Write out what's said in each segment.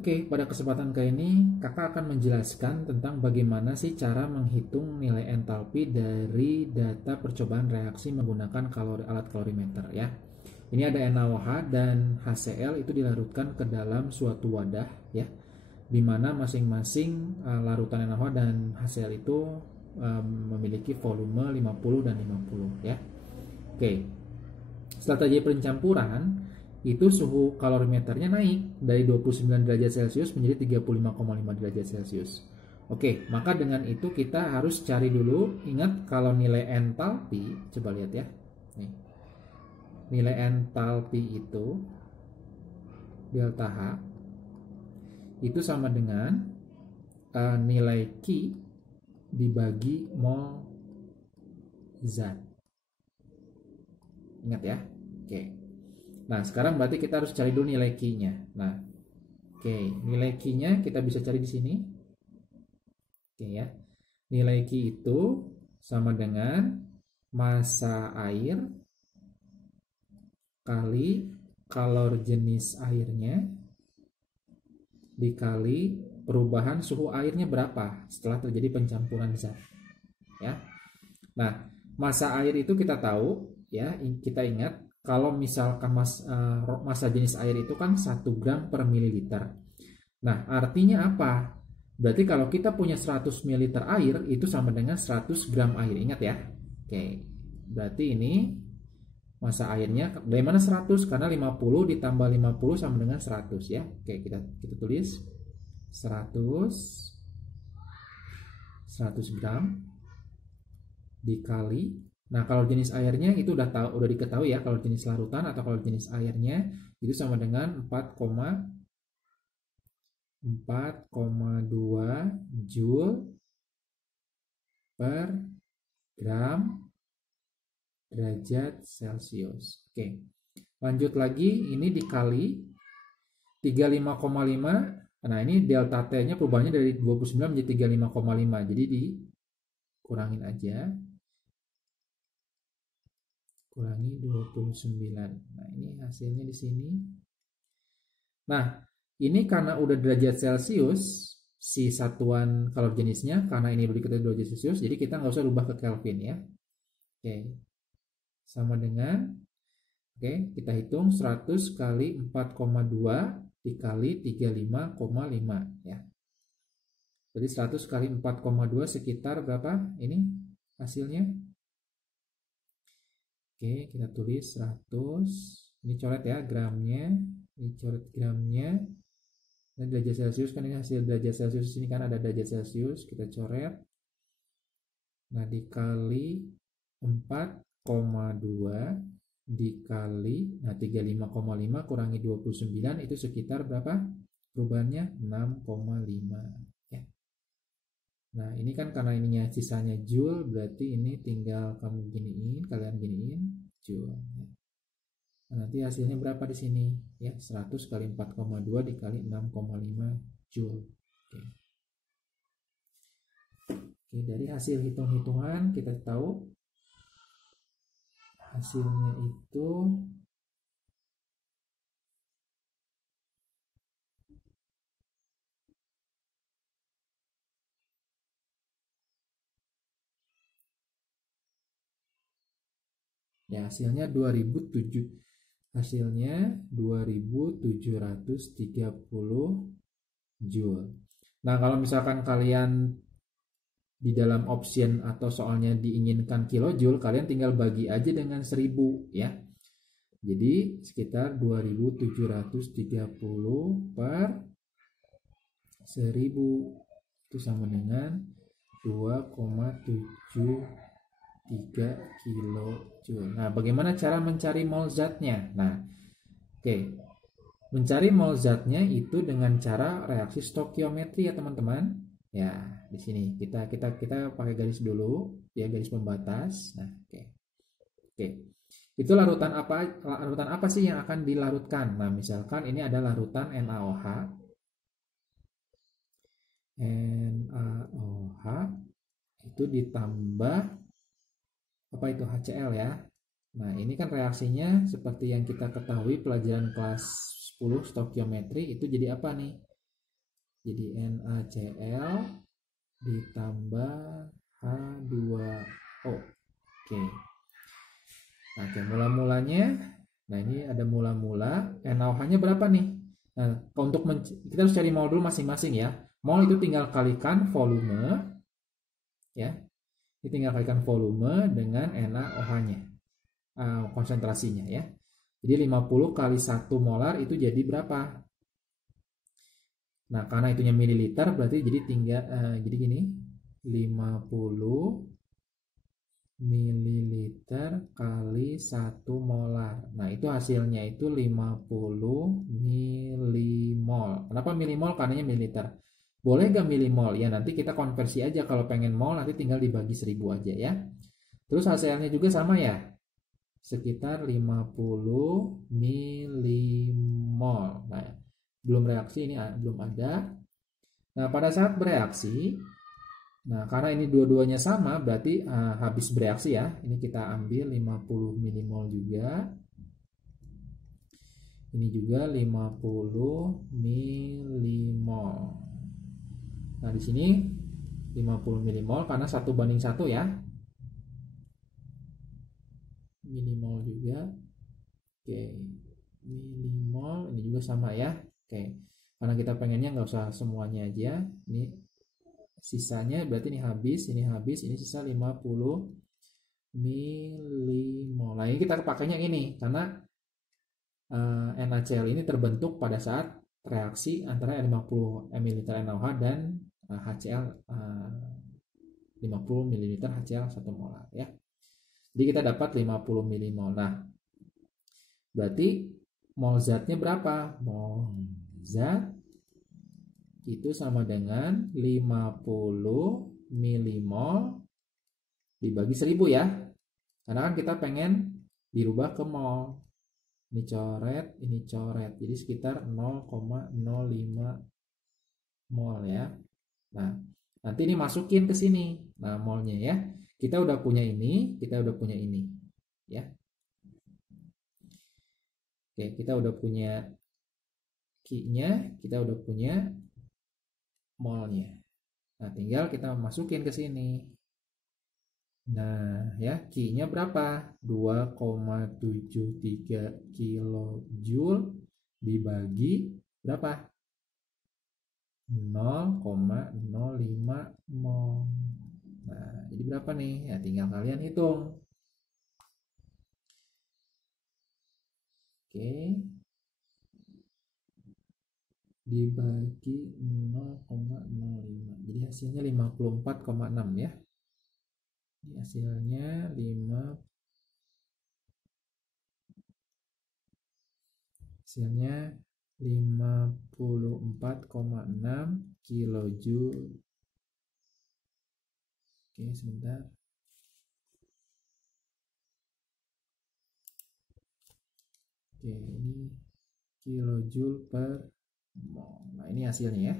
Oke, pada kesempatan kali ini kakak akan menjelaskan tentang bagaimana sih cara menghitung nilai entalpi dari data percobaan reaksi menggunakan alat kalorimeter ya. Ini ada NaOH dan HCl itu dilarutkan ke dalam suatu wadah ya, di mana masing-masing larutan NaOH dan HCl itu memiliki volume 50 dan 50 ya. Oke, setelah terjadi pencampuran, itu suhu kalorimeternya naik dari 29 derajat Celcius menjadi 35,5 derajat Celcius. Oke, maka dengan itu kita harus cari dulu, ingat kalau nilai entalpi, coba lihat ya. Nih. Nilai entalpi itu delta H itu sama dengan nilai Q dibagi mol zat. Ingat ya. Oke. Nah, sekarang berarti kita harus cari dulu nilai Q-nya. Nah, oke, nilai Q-nya kita bisa cari di sini. Oke ya. Nilai Q itu sama dengan massa air kali kalor jenis airnya dikali perubahan suhu airnya berapa setelah terjadi pencampuran zat. Ya. Nah, massa air itu kita tahu ya, kita ingat kalau misalkan massa jenis air itu kan 1 gram per mililiter. Nah, artinya apa? Berarti kalau kita punya 100 ml air, itu sama dengan 100 gram air. Ingat ya? Oke, berarti ini massa airnya, dari mana 100? Karena 50 ditambah 50 sama dengan 100 ya. Oke, kita tulis 100 gram dikali. Nah, kalau jenis airnya itu udah diketahui ya, kalau jenis larutan atau kalau jenis airnya itu sama dengan 4,2 Joule per gram derajat Celcius. Oke. Lanjut lagi, ini dikali 35,5. Nah, ini delta T-nya perubahannya dari 29 menjadi 35,5. Jadi dikurangin aja. Kurangi 29. Nah, ini hasilnya di sini. Nah, ini karena udah derajat Celcius, si satuan kalor jenisnya, karena ini udah diketahui derajat Celcius, jadi kita nggak usah rubah ke Kelvin ya. Oke. Sama dengan, oke, kita hitung 100 kali 4,2 dikali 35,5 ya. Jadi 100 kali 4,2 sekitar berapa ini hasilnya? Oke, kita tulis 100. Ini coret ya gramnya. Ini coret gramnya. Dan derajat Celcius kan ini hasil derajat Celcius, ini kan ada derajat Celcius, kita coret. Nah, dikali 4,2 dikali 35,5 kurangi 29 itu sekitar berapa? Perubahannya 6,5 ya. Nah, ini kan karena ininya sisanya Joule, berarti ini tinggal kalian giniin Joule. Nah, nanti hasilnya berapa di sini? Ya, 100 kali 4,2 dikali 6,5 Joule. Oke. Oke, dari hasil hitung-hitungan kita tahu hasilnya itu ya hasilnya 2730 Joule. Nah, kalau misalkan kalian di dalam option atau soalnya diinginkan kilojoule, kalian tinggal bagi aja dengan 1000 ya. Jadi sekitar 2730 per 1000 itu sama dengan 2,73 kilojoule. Nah, bagaimana cara mencari mol zatnya? Nah, oke. Mencari mol zatnya itu dengan cara reaksi stokiometri ya, teman-teman. Ya, di sini kita pakai garis dulu, ya garis pembatas. Nah, oke. Itu larutan apa sih yang akan dilarutkan? Nah, misalkan ini ada larutan NaOH. NaOH itu ditambah apa itu HCl ya. Nah, ini kan reaksinya seperti yang kita ketahui pelajaran kelas 10 stokiometri itu jadi apa nih? Jadi NaCl ditambah H2O. Oke. Nah, mula-mulanya, nah ini ada mula-mula, NaOH-nya berapa nih? Nah, untuk kita harus cari mol dulu masing-masing ya. Mol itu tinggal kalikan volume, ya. Ini tinggal kalikan volume dengan NaOH-nya, konsentrasinya ya. Jadi 50 kali 1 molar itu jadi berapa? Nah, karena itunya mililiter, berarti jadi tinggal, jadi gini, 50 mililiter kali 1 molar. Nah, itu hasilnya itu 50 milimol. Kenapa milimol? Karena mililiter. Boleh gak milimol? Ya, nanti kita konversi aja. Kalau pengen mol, nanti tinggal dibagi 1000 aja ya. Terus hasilnya juga sama ya. Sekitar 50 milimol. Nah, belum reaksi, ini belum ada. Nah, pada saat bereaksi, nah, karena ini dua-duanya sama, berarti habis bereaksi ya. Ini kita ambil 50 milimol juga. Ini juga 50 milimol. Nah, di sini 50 milimol karena 1:1 ya. Milimol juga. Oke. Milimol ini juga sama ya. Oke. Karena kita pengennya nggak usah semuanya aja. Ini sisanya berarti ini habis, ini sisa 50 milimol. Nah, ini kita pakainya ini karena NaCl ini terbentuk pada saat reaksi antara 50 ml NaOH dan HCl 50 ml HCl 1 molar ya. Jadi kita dapat 50 milimol. Nah, berarti mol zatnya berapa? Mol zat itu sama dengan 50 milimol dibagi 1000 ya. Karena kan kita pengen dirubah ke mol. Ini coret, ini coret. Jadi sekitar 0,05 mol ya. Nah, nanti ini masukin ke sini. Nah, molnya ya. Kita udah punya ini, kita udah punya ini. Ya. Oke, kita udah punya Q-nya, kita udah punya molnya. Nah, tinggal kita masukin ke sini. Nah, ya, Q-nya berapa? 2,73 kilojoule dibagi berapa? 0,05 mol. Nah, jadi berapa nih? Ya, tinggal kalian hitung. Oke. Dibagi 0,05. Jadi hasilnya 54,6 ya. Jadi hasilnya 54,6 kilojoule. Oke, sebentar. Oke, ini kilojoule per mol. Nah, ini hasilnya ya.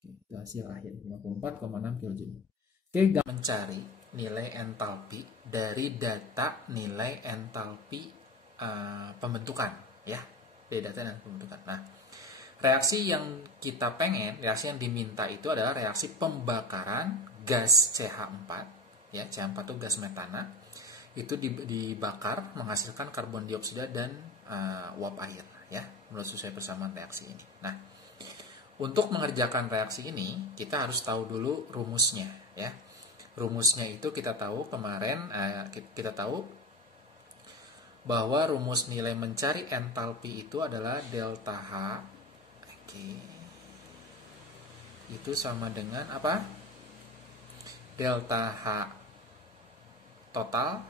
Oke, itu hasil akhir 54,6 kilojoule. Oke, mencari nilai entalpi dari data nilai entalpi pembentukan ya. Dari data dan pembentukan. Nah, reaksi yang kita pengen, reaksi yang diminta itu adalah reaksi pembakaran gas CH4 ya. CH4 itu gas metana. Itu dibakar menghasilkan karbon dioksida dan uap air ya, menurut sesuai persamaan reaksi ini. Nah, untuk mengerjakan reaksi ini kita harus tahu dulu rumusnya ya. Rumusnya itu kita tahu kemarin kita tahu bahwa rumus nilai mencari entalpi itu adalah delta H. Oke. Itu sama dengan apa? Delta H total,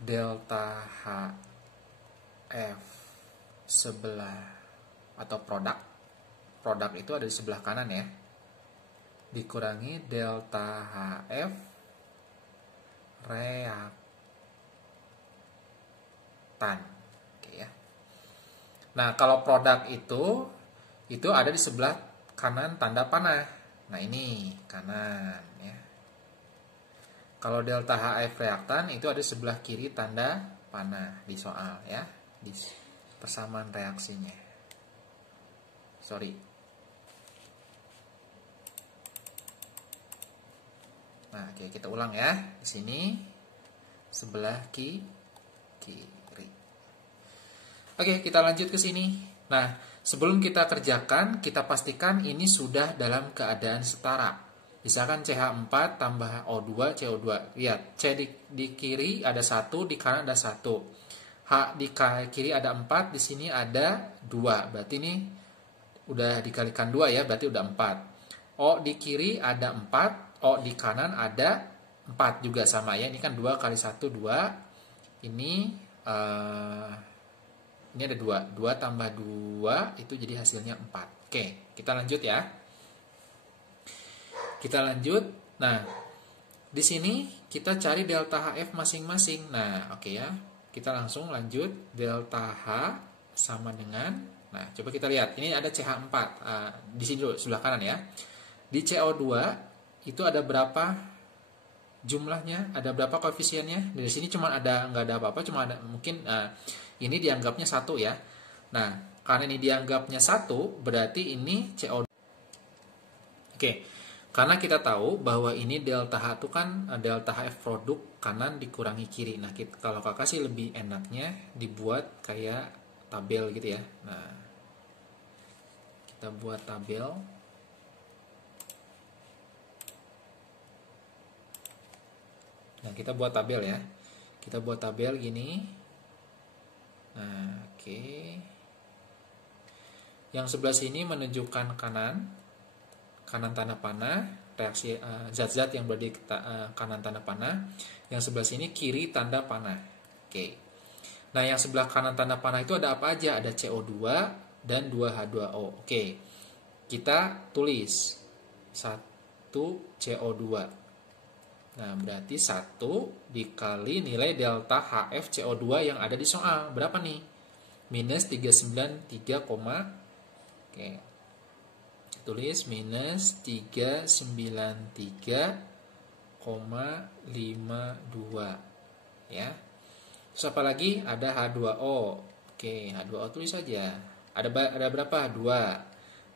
delta HF sebelah atau produk itu ada di sebelah kanan ya, dikurangi delta HF reaktan. Oke ya. Nah, kalau produk itu ada di sebelah kanan tanda panah. Nah, ini kanan ya. Kalau delta HF reaktan itu ada di sebelah kiri tanda panah di soal ya, di persamaan reaksinya. sorry. Nah, oke, kita ulang ya. Di sini sebelah kiri. Oke, kita lanjut ke sini. Nah, sebelum kita kerjakan, kita pastikan ini sudah dalam keadaan setara. Misalkan CH4 tambah O2, CO2. Lihat, C di kiri ada 1, di kanan ada 1. H di kiri ada 4, di sini ada 2. Berarti ini udah dikalikan 2 ya, berarti udah 4. O di kiri ada 4. O di kanan ada 4 juga sama ya. Ini kan 2 kali 1, 2. Ini ada 2. 2 tambah 2 itu jadi hasilnya 4. Oke, kita lanjut ya. Kita lanjut. Nah, di sini kita cari delta HF masing-masing. Nah, oke ya. Kita langsung lanjut. Delta H sama dengan, nah, coba kita lihat. Ini ada CH4. Di sini dulu, sebelah kanan ya. Di CO2 itu ada berapa jumlahnya, ada berapa koefisiennya? Dari sini cuma ada, nggak ada apa-apa, cuma ada mungkin ini dianggapnya 1 ya. Nah, karena ini dianggapnya 1, berarti ini CO2. Oke, karena kita tahu bahwa ini delta H itu kan delta HF produk kanan dikurangi kiri. Nah, kalau kakak sih lebih enaknya dibuat kayak tabel gitu ya. Nah, kita buat tabel. Nah, kita buat tabel ya. Kita buat tabel gini. Nah, oke. Yang sebelah sini menunjukkan kanan tanda panah, reaksi zat-zat yang berada di kanan tanda panah. Yang sebelah sini kiri tanda panah. Oke. Nah, yang sebelah kanan tanda panah itu ada apa aja? Ada CO2 dan 2H2O. Oke. Kita tulis 1 CO2. Nah, berarti 1 dikali nilai delta HF CO2 yang ada di soal. Berapa nih? Minus 393, oke. Tulis minus 393,52. Ya. Terus apa lagi? Ada H2O. Oke, H2O tulis saja. Ada berapa? 2.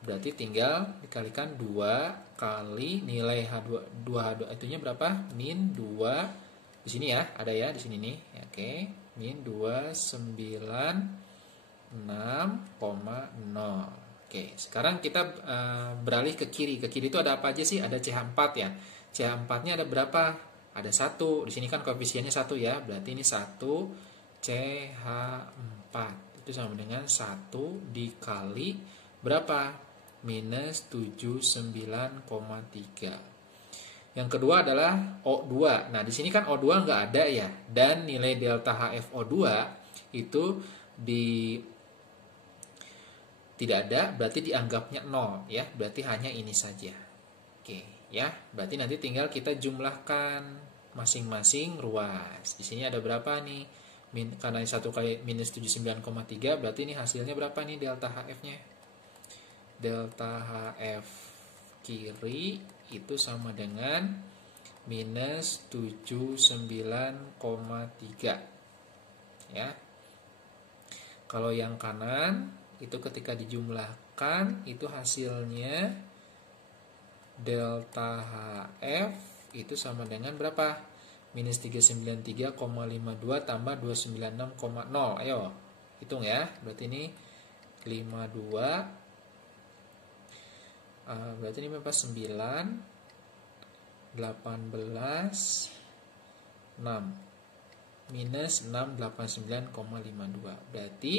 Berarti tinggal dikalikan 2 kali nilai H2 itunya berapa? Min 2. Di sini ya, ada ya di sini nih. Oke, min 296,0. Oke, sekarang kita beralih ke kiri. Ke kiri itu ada apa aja sih? Ada CH4 ya. CH4-nya ada berapa? Ada 1. Di sini kan koefisiennya 1 ya. Berarti ini 1 CH4. Itu sama dengan 1 dikali berapa? Minus 79,3. Yang kedua adalah O2. Nah, di sini kan O2 nggak ada ya. Dan nilai delta HFO2 itu tidak ada, berarti dianggapnya 0 ya. Berarti hanya ini saja. Oke, ya. Berarti nanti tinggal kita jumlahkan masing-masing ruas. Di sini ada berapa nih? Karena 1 kali minus 79,3, berarti ini hasilnya berapa nih delta HF-nya? Delta HF kiri itu sama dengan minus 79,3 ya. Kalau yang kanan itu ketika dijumlahkan itu hasilnya delta HF itu sama dengan berapa? Minus 393,52 tambah 296,0. Ayo hitung ya. Berarti ini 52. Berarti ini berapa? 9, 18, 6. Minus 689,52. Berarti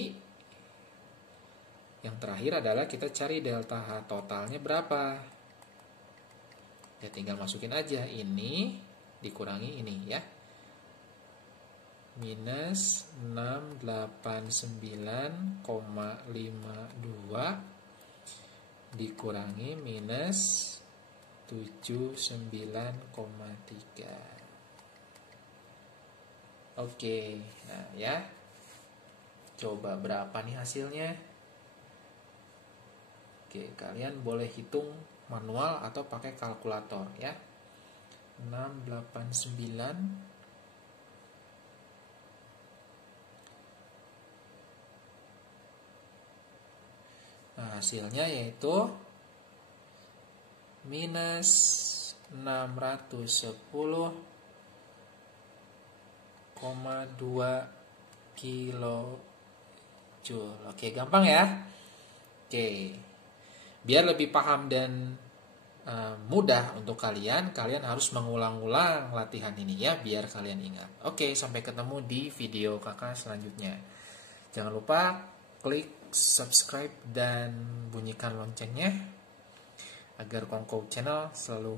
yang terakhir adalah kita cari delta H totalnya berapa. Ya tinggal masukin aja. Ini dikurangi ini ya. Minus 689,52 dikurangi minus 79,3. Oke, nah ya. Coba berapa nih hasilnya? Oke, kalian boleh hitung manual atau pakai kalkulator ya. 689. Nah, hasilnya yaitu minus 610,2 kilojoule. Oke, gampang ya. Oke, biar lebih paham dan mudah untuk kalian harus mengulang-ulang latihan ini ya, biar kalian ingat. Oke, sampai ketemu di video kakak selanjutnya. Jangan lupa klik subscribe dan bunyikan loncengnya agar Kongko Channel selalu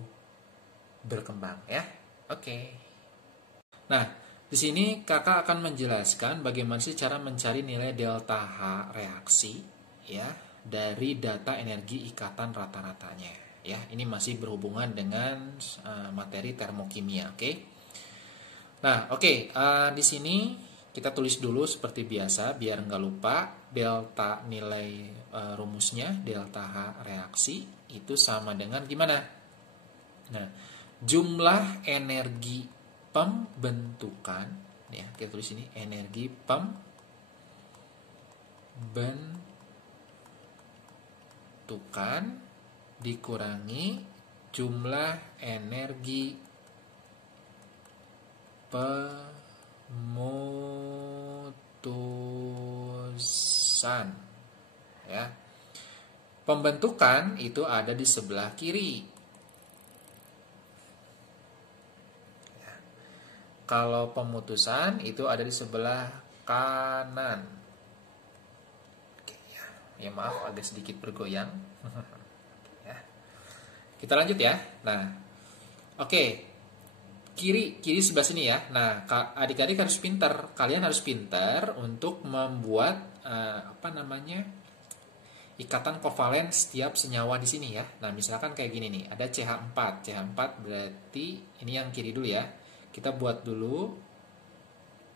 berkembang ya. Oke. Nah, di sini kakak akan menjelaskan bagaimana sih cara mencari nilai delta H reaksi ya dari data energi ikatan rata-ratanya. Ya, ini masih berhubungan dengan materi termokimia, oke? Nah, oke, di sini kita tulis dulu seperti biasa biar nggak lupa. Delta nilai rumusnya, delta H reaksi itu sama dengan gimana? Nah, jumlah energi pembentukan, ya kita tulis ini energi pembentukan dikurangi jumlah energi pemutusan ya. Pembentukan itu ada di sebelah kiri ya. Kalau pemutusan itu ada di sebelah kanan. Oke, ya maaf agak sedikit bergoyang. Kita lanjut ya. Nah, oke. Kiri sebelah sini ya. Nah, adik-adik harus pintar. Kalian harus pintar untuk membuat ikatan kovalen setiap senyawa di sini ya. Nah, misalkan kayak gini nih, ada CH4. CH4 berarti ini yang kiri dulu ya. Kita buat dulu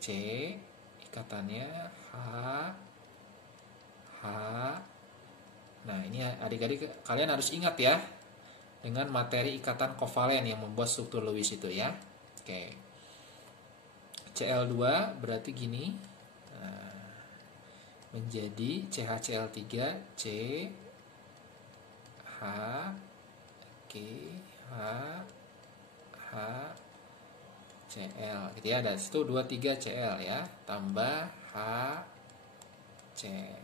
C, ikatannya H. Nah, ini adik-adik kalian harus ingat ya, dengan materi ikatan kovalen yang membuat struktur Lewis itu ya. Oke. Cl2 berarti gini. Nah, menjadi CHCl3 C H Oke, H Cl gitu ya. Dan itu 23 Cl ya, tambah H Cl.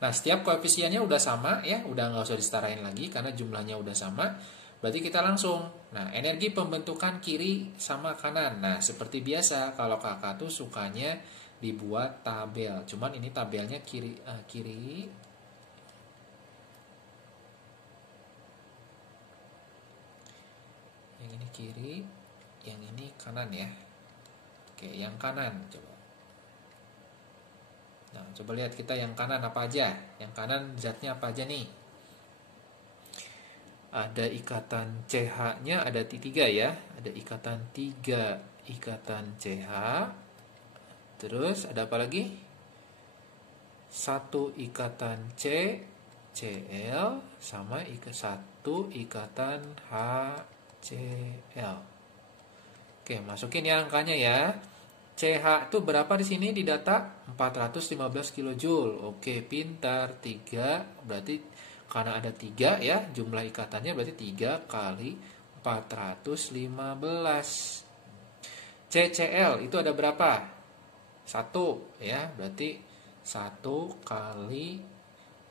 Nah, setiap koefisiennya udah sama ya, udah nggak usah disetarain lagi karena jumlahnya udah sama. Berarti kita langsung. Nah, energi pembentukan kiri sama kanan. Nah, seperti biasa kalau kakak tuh sukanya dibuat tabel. Cuman ini tabelnya kiri. Yang ini kiri, yang ini kanan ya. Oke, yang kanan coba. Nah, coba lihat kita yang kanan apa aja. Yang kanan zatnya apa aja nih? Ada ikatan CH-nya ada T3 ya. Ada ikatan 3 ikatan CH. Terus ada apa lagi? Satu ikatan C, Cl sama satu ikatan HCl. Oke, masukin ya angkanya ya. CH itu berapa di sini di data? 415 kJ. Oke, pintar. 3 berarti karena ada 3 ya, jumlah ikatannya berarti 3 kali 415. CCl itu ada berapa? 1 ya, berarti 1 kali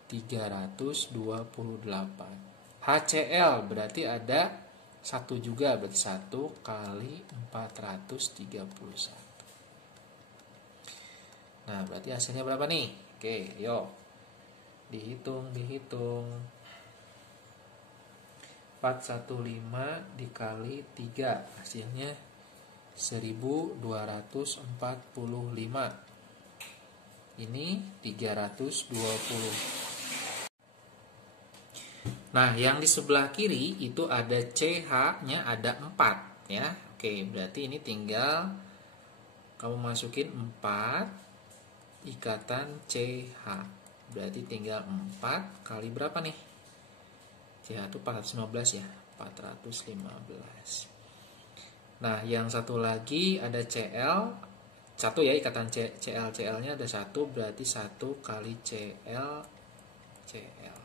328. HCl berarti ada 1 juga, berarti 1 kali 431. Nah, berarti hasilnya berapa nih? Oke, yuk. Dihitung. 415 dikali 3. Hasilnya 1245. Ini 320. Nah, yang di sebelah kiri itu ada CH-nya ada 4 ya. Oke, berarti ini tinggal kamu masukin 4 ikatan CH. Berarti tinggal 4 kali berapa nih? CH itu 415 ya. 415. Nah, yang satu lagi ada CL. 1 ya, ikatan CL-nya ada 1, berarti 1 kali CL CL.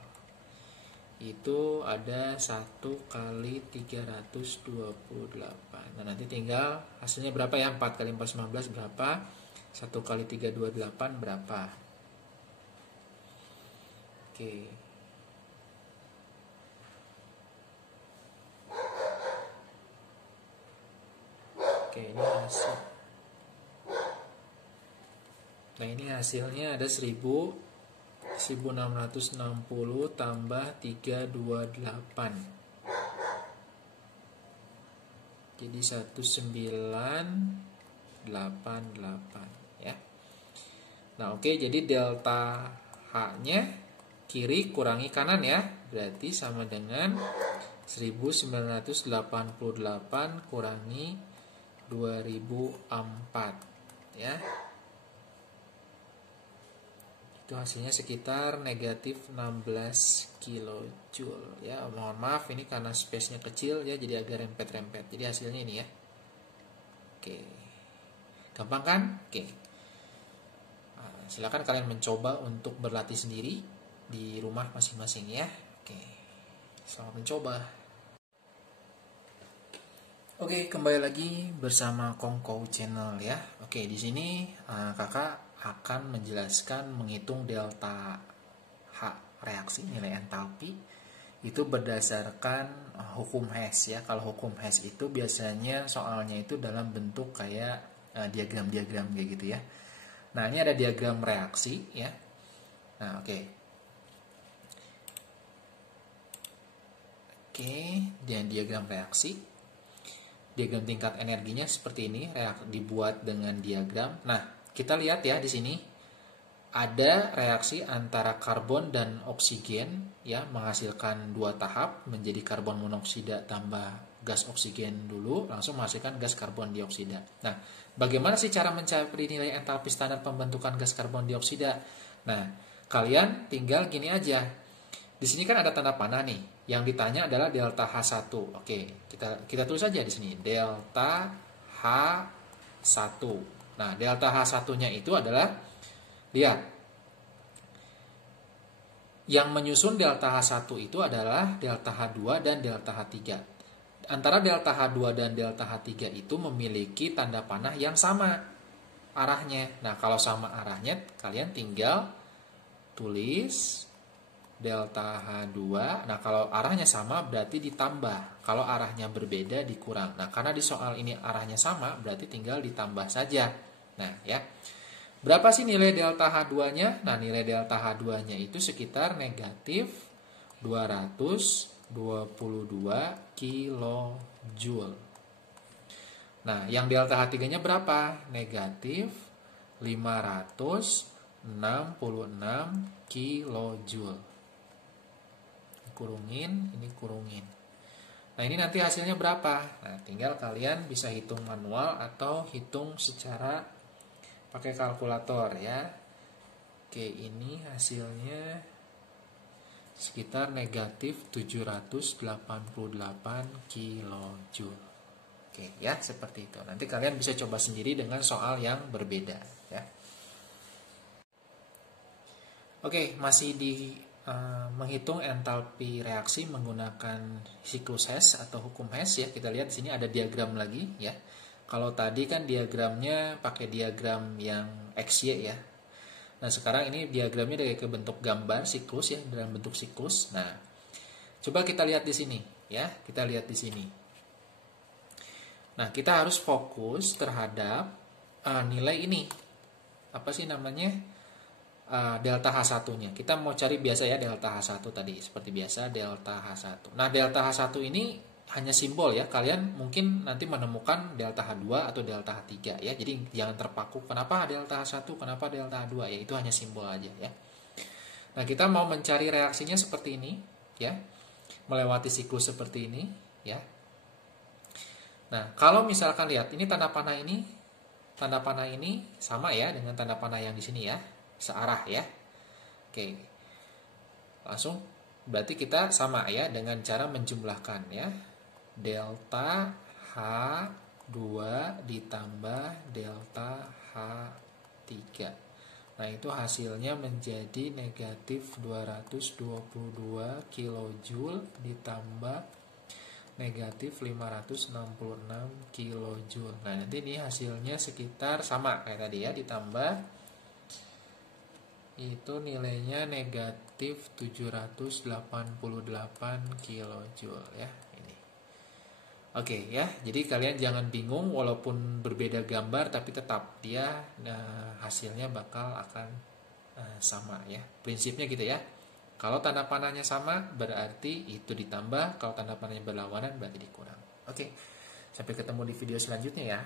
Itu ada 1 kali 328. Nah, nanti tinggal hasilnya berapa ya? 4 kali 4, 19 berapa? 1 kali 328 berapa? Oke. Oke, ini hasil. Nah, ini hasilnya ada 1660 tambah 328. Jadi 1988 ya. Nah, oke, jadi delta H-nya kiri kurangi kanan ya. Berarti sama dengan 1988 kurangi 2004 ya. Itu hasilnya sekitar negatif 16 kilojoule ya. Mohon maaf ini karena space-nya kecil ya, jadi agak rempet-rempet. Jadi hasilnya ini ya. Oke. Gampang kan? Oke. Nah, silakan kalian mencoba untuk berlatih sendiri di rumah masing-masing ya. Oke. Selamat mencoba. Oke, kembali lagi bersama Kongkow Channel ya. Oke, di sini kakak akan menjelaskan menghitung delta H reaksi, nilai entalpi itu berdasarkan hukum Hess ya. Kalau hukum Hess itu biasanya soalnya itu dalam bentuk kayak diagram-diagram kayak gitu ya. Nah, ini ada diagram reaksi ya. Nah, oke. Oke, dan diagram reaksi. Diagram tingkat energinya seperti ini, dibuat dengan diagram. Nah, kita lihat ya di sini ada reaksi antara karbon dan oksigen ya, menghasilkan 2 tahap menjadi karbon monoksida tambah gas oksigen dulu, langsung menghasilkan gas karbon dioksida. Nah, bagaimana sih cara mencari nilai entalpi standar pembentukan gas karbon dioksida? Nah, kalian tinggal gini aja. Di sini kan ada tanda panah nih. Yang ditanya adalah delta H1. Oke, kita tulis aja di sini delta H1. Nah, delta H1-nya itu adalah, lihat, yang menyusun delta H1 itu adalah delta H2 dan delta H3. Antara delta H2 dan delta H3 itu memiliki tanda panah yang sama arahnya. Nah, kalau sama arahnya, kalian tinggal tulis delta H2. Nah, kalau arahnya sama berarti ditambah. Kalau arahnya berbeda dikurang. Nah, karena di soal ini arahnya sama, berarti tinggal ditambah saja. Nah, ya. Berapa sih nilai delta H2-nya? Nah, nilai delta H2-nya itu sekitar negatif 222 kilojoule. Nah, yang delta H3-nya berapa? Negatif 566 kilojoule. Kurungin, ini kurungin. Nah, ini nanti hasilnya berapa? Nah, tinggal kalian bisa hitung manual atau hitung secara pakai kalkulator ya. Oke, ini hasilnya sekitar negatif 788 kilojoule. Oke, ya seperti itu. Nanti kalian bisa coba sendiri dengan soal yang berbeda ya. Oke, masih di menghitung entalpi reaksi menggunakan siklus Hess atau hukum Hess ya. Kita lihat di sini ada diagram lagi ya. Kalau tadi kan diagramnya pakai diagram yang XY ya. Nah, sekarang ini diagramnya dari ke bentuk gambar siklus ya, dalam bentuk siklus. Nah, coba kita lihat di sini ya. Kita lihat di sini. Nah, kita harus fokus terhadap nilai ini. Apa sih namanya? Delta H1-nya. Kita mau cari biasa ya delta H1 tadi. Seperti biasa delta H1. Nah, delta H1 ini hanya simbol ya. Kalian mungkin nanti menemukan delta H2 atau delta H3 ya. Jadi jangan terpaku kenapa delta H1, kenapa delta H2 ya. Itu hanya simbol aja ya. Nah, kita mau mencari reaksinya seperti ini ya. Melewati siklus seperti ini ya. Nah, kalau misalkan lihat ini tanda panah ini sama ya dengan tanda panah yang di sini ya. Searah ya. Oke. Langsung berarti kita sama ya dengan cara menjumlahkan ya. Delta H2 ditambah delta H3. Nah, itu hasilnya menjadi negatif 222 kJ ditambah negatif 566 kJ. Nah, nanti ini hasilnya sekitar sama kayak tadi ya, ditambah itu nilainya negatif 788 kJ ya. Oke ya, jadi kalian jangan bingung walaupun berbeda gambar tapi tetap dia hasilnya bakal akan sama ya. Prinsipnya gitu ya. Kalau tanda panahnya sama berarti itu ditambah, kalau tanda panahnya berlawanan berarti dikurang. Oke, sampai ketemu di video selanjutnya ya.